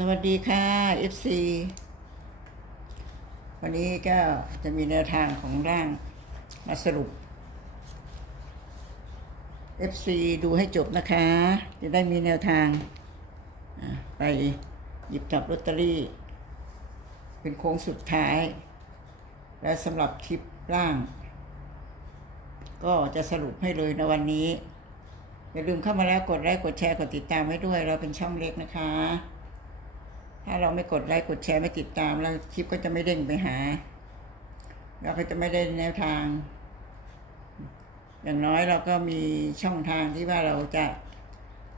สวัสดีค่ะ FC วันนี้ก็จะมีแนวทางของร่างมาสรุป FC ดูให้จบนะคะ จะได้มีแนวทาง ไปหยิบจับลอตเตอรี่ เป็นโค้งสุดท้าย และสำหรับคลิปร่าง ก็จะสรุปให้เลยในวันนี้ อย่าลืมเข้ามาแล้วกดไลค์กดแชร์กดติดตามไว้ด้วย เราเป็นช่องเล็กนะคะ ถ้าเราไม่กดไลค์กดแชร์ไม่ติดตามแล้วคลิปก็จะไม่เด้งไปหา เราก็จะไม่ได้แนวทาง อย่างน้อยเราก็มีช่องทางที่ว่าเราจะ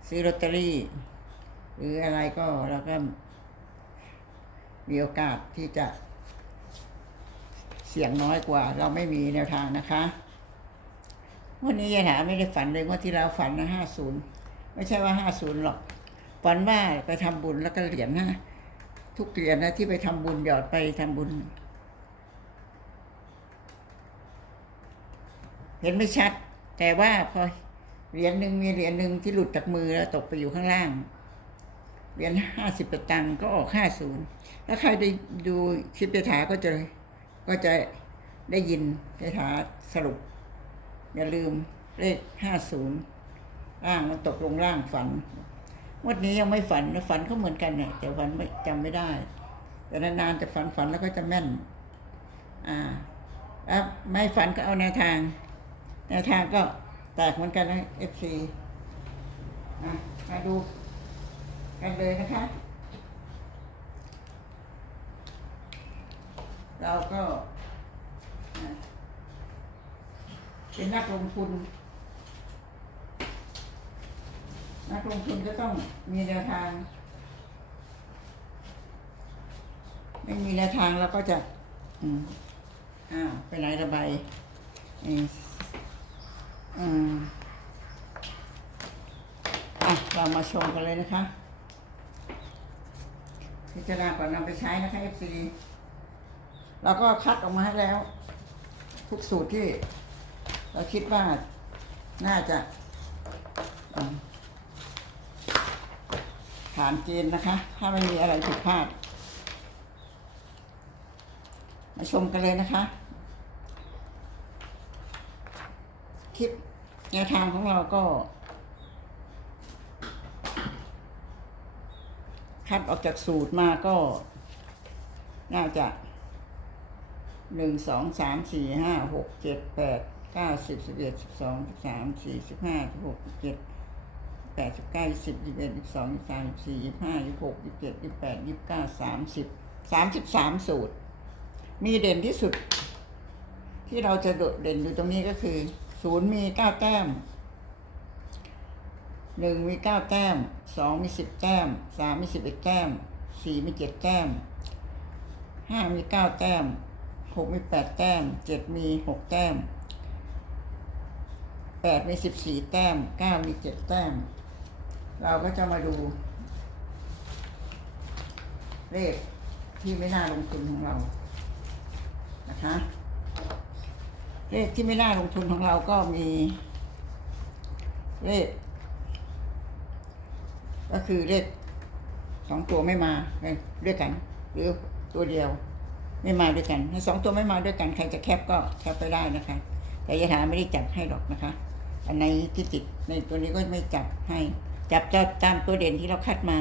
ซื้อลอตเตอรี่ หรืออะไรก็เราก็มีโอกาสที่จะ เสี่ยงน้อยกว่า เราไม่มีแนวทางนะคะวันนี้ยายถาไม่ได้ฝันเลยว่าที่เราฝันนะห้าศูนย์ไม่ใช่ว่าห้าศูนย์หรอกฝันว่าไปทำบุญแล้วก็เหรียญนะ ทุกเหรียญนะที่ไปทำบุญหยอดไปทำบุญ เห็นไม่ชัด แต่ว่าพอเหรียญหนึ่งมีเหรียญหนึ่งที่หลุดจากมือแล้วตกไปอยู่ข้างล่าง เหรียญห้าสิบตังก็ออกห้าศูนย์ถ้าใครได้ดูคลิปยายถาก็จะก็จะได้ยินยายถาสรุป อย่าลืมเลขห้าศูนย์ร่างมันตกลงร่างฝัน วันนี้ยังไม่ฝันนะฝันก็เหมือนกันเนี่ยแต่ฝันไม่จำไม่ได้ แต่นานๆจะฝันฝันแล้วก็จะแม่น อ่าแล้วไม่ฝันก็เอาแนวทาง แนวทางก็แตกเหมือนกันนะเอฟซีมาดูกันเลยนะคะ เราก็ เป็นนักลงทุน นักลงทุนก็ต้องมีแนวทาง ไม่มีแนวทางเราก็จะอืมอ้าวไปไหนระบายอืมอืมอะเรามาชมกันเลยนะคะพิจารณาก่อนนำไปใช้นะคะ FC เราก็คัดออกมาให้แล้ว ทุกสูตรที่ เราคิดว่าน่าจะอืม ผ่านเกณฑ์นะคะ ถ้าไม่มีอะไรผิดพลาด มาชมกันเลยนะคะ คลิปแนวทางของเราก็คัดออกจากสูตรมาก็ น่าจะหนึ่งสองสามสี่ห้าหกเจ็ดแปดเก้าสิบสิบเอ็ดสิบสองสิบสามสี่สิบห้าสิบหกสิบเจ็ด แปดสิบเก้าสิบยี่สิบเอ็ดยี่สิบสองยี่สิบสามยี่สิบสี่ยี่สิบห้ายี่สิบหกยี่สิบเจ็ดยี่สิบแปดยี่สิบเก้าสามสิบสามสิบสามสูตร มีเด่นที่สุด ที่เราจะโดดเด่นอยู่ตรงนี้ก็คือศูนย์มีเก้าแต้มหนึ่งมีเก้าแต้มสองมีสิบแต้มสามมีสิบเอ็ดแต้มสี่มีเจ็ดแต้มห้ามีเก้าแต้มหกมีแปดแต้มเจ็ดมีหกแต้มแปดมีสิบสี่แต้มเก้ามีเจ็ดแต้ม เราก็จะมาดู เลขที่ไม่น่าลงทุนของเรา นะคะ เลขที่ไม่น่าลงทุนของเราก็มี เลข ก็คือเลขสองตัวไม่มาด้วยกัน หรือตัวเดียวไม่มาด้วยกันถ้าสองตัวไม่มาด้วยกันใครจะแคปก็แคปไปได้นะคะ แต่ยาถาไม่ได้จับให้หรอกนะคะ อันในที่ติดในตัวนี้ก็ไม่จับให้ จับจะตามตัวเด่นที่เราคัดมา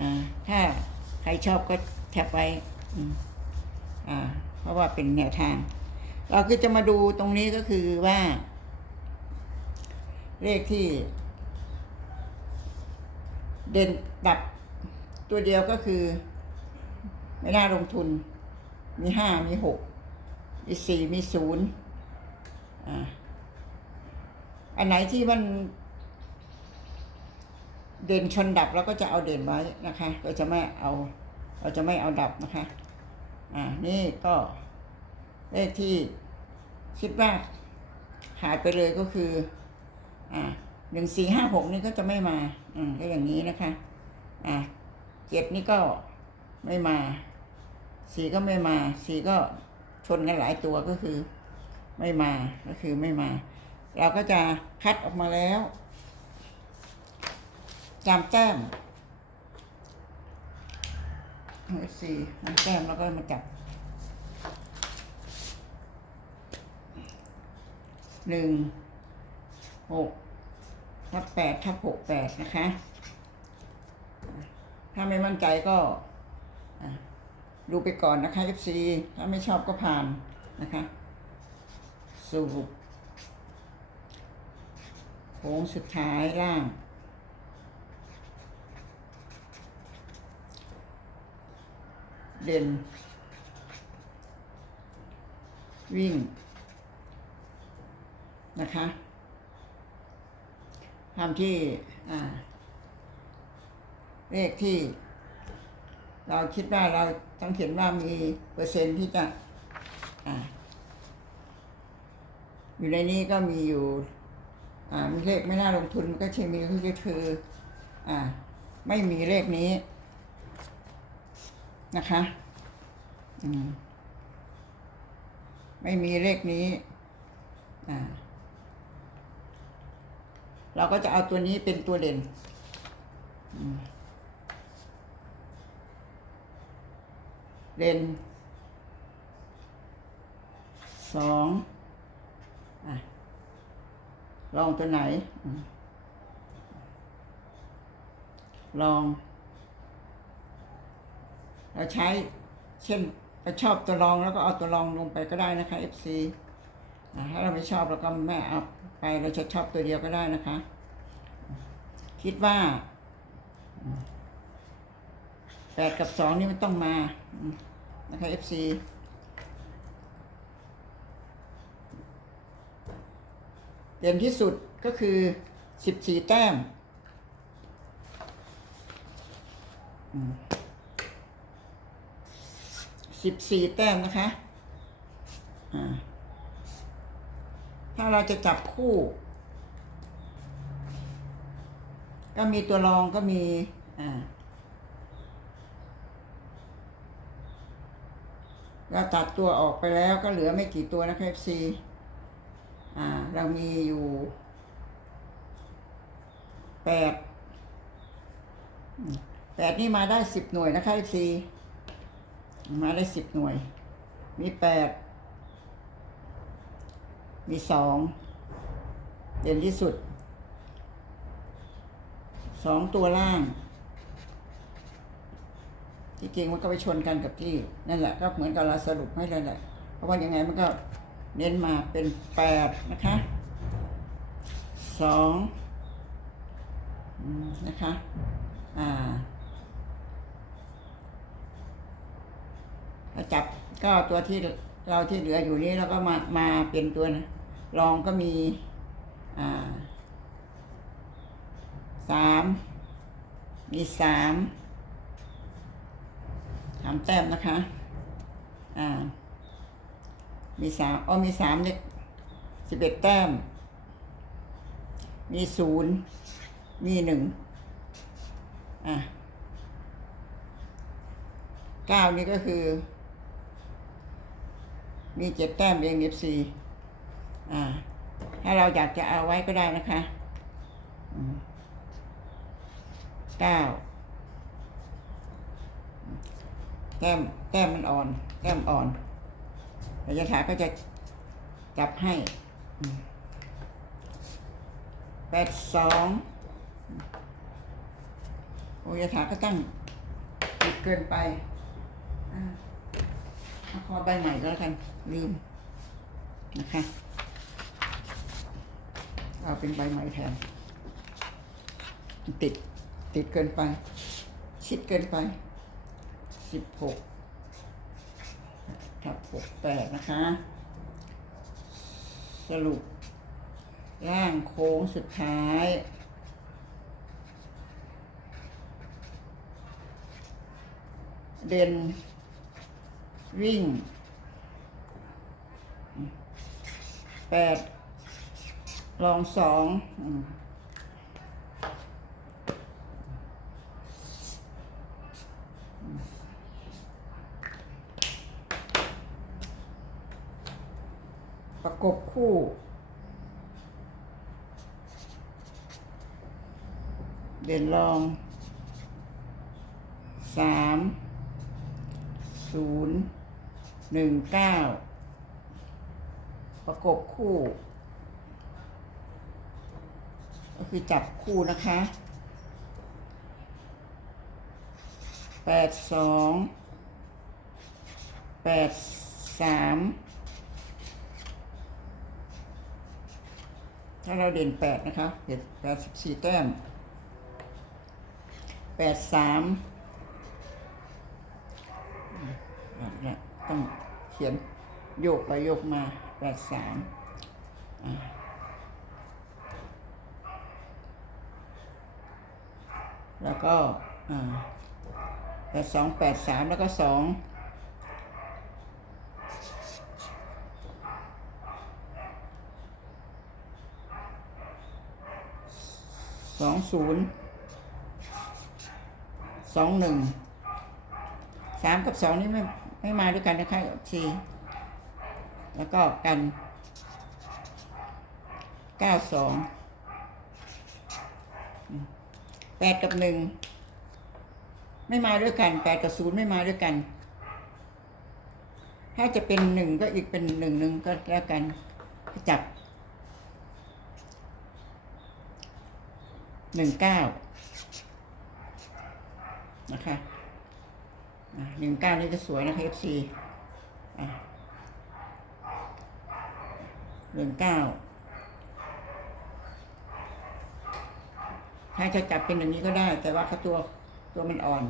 อ่าถ้าใครชอบก็แคปไว้อ่าเพราะว่าเป็นแนวทาง เราคือจะมาดูตรงนี้ก็คือว่า เลขที่ เด่นดับตัวเดียวก็คือ ไม่น่าลงทุน มีห้ามีหกมีสี่มีศูนย์อ่าอันไหนที่มัน เด่นชนดับเราก็จะเอาเด่นไว้นะคะเราจะไม่เอาเราจะไม่เอาดับนะคะอ่านี่ก็เลขที่คิดว่าหายไปเลยก็คืออ่าหนึ่งสี่ห้าหกนี่ก็จะไม่มาอืมก็อย่างนี้นะคะอ่าเจ็ดนี่ก็ไม่มาสี่ก็ไม่มาสี่ก็ชนกันหลายตัวก็คือไม่มาก็คือไม่มา เราก็จะคัดออกมาแล้ว จามแต้มเอฟซีมันแต้มแล้วก็มาจับหนึ่งหกทับแปดทับหกแปดนะคะ ถ้าไม่มั่นใจก็ดูไปก่อนนะคะ FC ถ้าไม่ชอบก็ผ่านนะคะสรุปโค้งสุดท้ายล่าง เด่น วิ่ง นะคะทำที่เลขที่ เราคิดว่าเราต้องเขียนว่ามีเปอร์เซ็นต์ที่จะออยู่ในนี้ก็มีอยู่อ่ามีเลขไม่น่าลงทุนมันก็เช่มีก็คือคืออ่าไม่มีเลขนี้ นะคะอืมไม่มีเลขนี้อ่าเราก็จะเอาตัวนี้เป็นตัวเด่น เด่นสองอะลองตัวไหนอลอง เราใช้ เช่นเราชอบตัวรองแล้วก็เอาตัวรองลงไปก็ได้นะคะ FC ถ้าเราไม่ชอบเราก็ไม่เอาไปเราจะชอบตัวเดียวก็ได้นะคะ คิดว่าแปดกับสองนี่มันต้องมานะคะ FC เด่นที่สุดก็คือสิบสี่แต้ม สิบสี่แต้มนะคะถ้าเราจะจับคู่ ก็มีตัวรองก็มีเราตัดตัวออกไปแล้วก็เหลือไม่กี่ตัวนะคะ FC อ่า เรามีอยู่แปดแปดนี่มาได้สิบหน่วยนะคะ FC มาได้สิบหน่วย มีแปด มีสอง เด่นที่สุด สองตัวล่าง ที่จริงมันก็ไปชนกันกับที่ นั่นแหละ ก็เหมือนกับเราสรุปให้เลยแหละ เพราะว่ายังไงมันก็เน้นมาเป็นแปดนะคะสองนะคะ อ่าถ้า จับก็ตัวที่เราที่เหลืออยู่นี้แล้วก็มามาเป็นตัวนะรองก็มีอ่าสามมีสามสามแต้มนะคะ อ่า มีสามอ๋อมีสามเนี่ยสิบเอ็ดแต้ม มีศูนย์มีหนึ่งอะเก้านี่ก็คือ มีเจ็ดแต้มเองเอฟซีอ่า ถ้าเราอยากจะเอาไว้ก็ได้นะคะเก้าแต้มแต้มมันอ่อน แต้มอ่อนระยะถาก็จะจับให้แปดสองโอ้ยถาก็ตั้งติดเกินไปอ่า เอาคอใบใหม่ก็แล้วกัน ลืม นะคะ เอาเป็นใบใหม่แทน ติด ติดเกินไป ชิดเกินไปสิบหกทับหกแปดนะคะ สรุป ร่างโค้งสุดท้ายเด่น วิ่งแปดลองสองประกบคู่เด่นรองสามศูนย์ หนึ่งเก้าประกบคู่ ก็คือจับคู่นะคะแปดสองแปดสามถ้าเราเด่นแปดนะคะเด่นแปดสิบสี่แต้มแปดสามนี่ ต้องเขียนโยกไปโยกมาแปดสามแล้วก็แปดสองแปดสามแล้วก็สองสองศูนย์สองหนึ่งสามกับสองนี่ไม่ ไม่มาด้วยกันนะคะสี่แล้วก็กันเก้าสองแปดกับหนึ่งไม่มาด้วยกันแปดกับศูนย์ไม่มาด้วยกัน ถ้าจะเป็นหนึ่งก็อีกเป็นหนึ่งหนึ่งก็แล้วกันจับหนึ่งเก้านะคะ หนึ่งเก้านี่จะสวยนะคะ FC หนึ่งเก้าถ้าจะจับเป็นอย่างนี้ก็ได้ แต่ว่าเขาตัวตัวมันอ่อน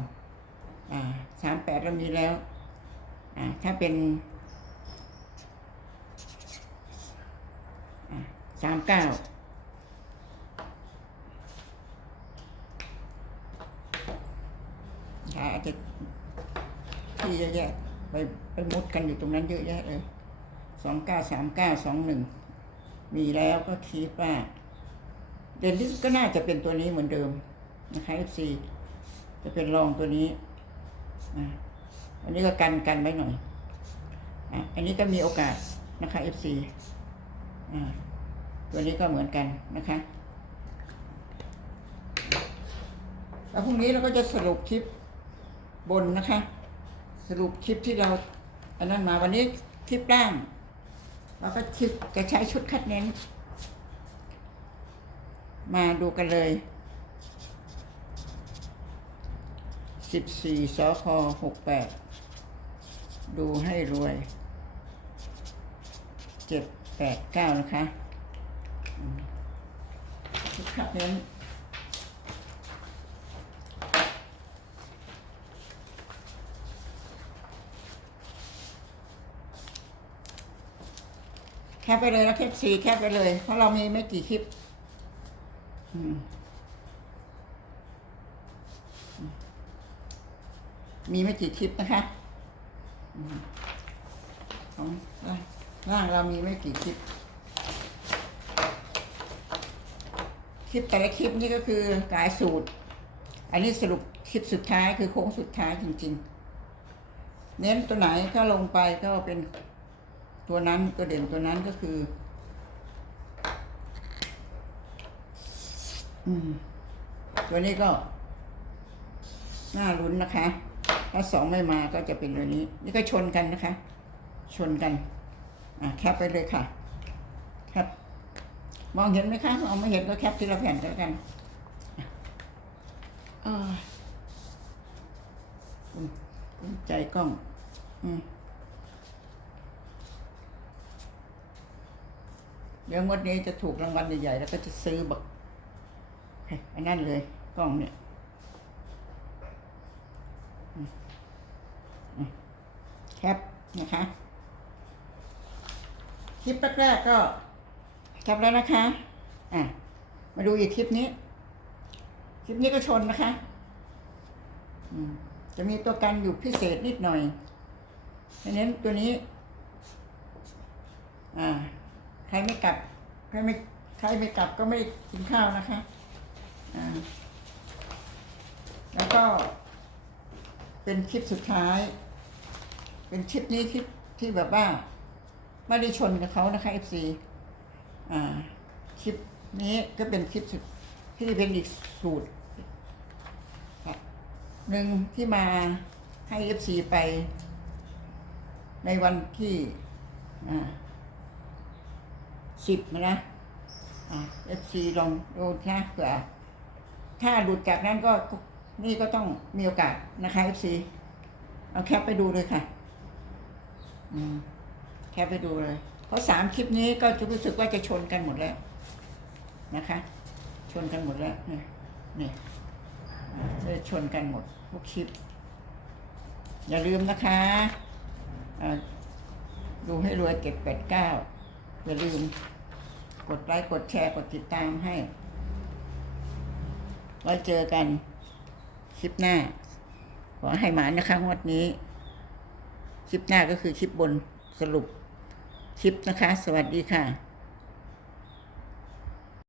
อ่าสามแปดเรามีแล้ว อ่า ถ้าเป็นสามเก้าอาจจะ ที่เยอะแยะไปไปมุดกันอยู่ตรงนั้นเยอะแยะเลยสองเก้าสามเก้าสองหนึ่งมีแล้วก็คิดว่าเด่นที่สุดก็น่าจะเป็นตัวนี้เหมือนเดิมนะคะ FC จะเป็นรองตัวนี้อันนี้ก็กันกันไว้หน่อยอันนี้ก็มีโอกาสนะคะ FC อะตัวนี้ก็เหมือนกันนะคะแล้วพรุ่งนี้เราก็จะสรุปคลิปบนนะคะ สรุปคลิปที่เราอันนั้นมาวันนี้คลิปล่างเราก็คลิปจะใช้ชุดคัดเน้น มาดูกันเลยสิบสี่สคหกแปดดูให้รวยเจ็ดแปดเก้านะคะชุดคัดเน้น แคปไปเลยนะคลิปสี่แคปไปเลย เพราะเรามีไม่กี่คลิปมีไม่กี่คลิปนะคะของร่างเรามีไม่กี่คลิป คลิปแต่ละคลิปนี่ก็คือหลายสูตร อันนี้สรุปคลิปสุดท้ายคือโค้งสุดท้ายจริง ๆ เน้นตัวไหนก็ลงไปก็เป็น ตัวนั้นตัวเด่นตัวนั้นก็คือ อืม ตัวนี้ก็น่าลุ้นนะคะ ถ้าสองไม่มาก็จะเป็นตัวนี้ นี่ก็ชนกันนะคะ ชนกัน อะแคปไปเลยค่ะ แคป มองเห็นไหมคะมองไม่เห็นก็แคปที่เราแผ่นกันแล้วกันอ่าอุ่นอุ่นใจกล้อง อืม เดี๋ยวงวดนี้จะถูกรางวัลใหญ่ๆแล้วก็จะซื้อแบบอันนั้นเลยกล้องเนี่ยแคปนะคะคลิปแรกๆก็แคปแล้วนะคะอะมาดูอีกคลิปนี้ คลิปนี้ก็ชนนะคะอืมจะมีตัวกันอยู่พิเศษนิดหน่อยดังนั้นตัวนี้ อ่า ใครไม่กลับใครไม่ใครไม่กลับก็ไม่ได้กินข้าวนะคะอ่าแล้วก็ เป็นคลิปสุดท้าย เป็นคลิปนี้คลิปที่แบบว่าไม่ได้ชนกับเขานะคะ FC อ่าคลิปนี้ก็เป็นคลิปสุดที่เป็นอีกสูตรหนึ่งที่มาให้ FC ไปในวันที่อ่า สิบนะเอฟซีลองดูนะเผื่อถ้าหลุดจากนั้นก็นี่ก็ต้องมีโอกาสนะคะเอฟซีเอาแคปไปดูเลยค่ะแคปไปดูเลย เพราะสามคลิปนี้ก็จะรู้สึกว่าจะชนกันหมดแล้วนะคะ ชนกันหมดแล้วนี่นี่จะชนกันหมดทุกคลิป อย่าลืมนะคะดูให้รวยเก็บแปดเก้า อย่าลืม กดไลค์กดแชร์กดติดตามให้ ไว้เจอกัน คลิปหน้า ขอให้หมานะคะงวดนี้ คลิปหน้าก็คือคลิปบนสรุป คลิปนะคะ สวัสดีค่ะ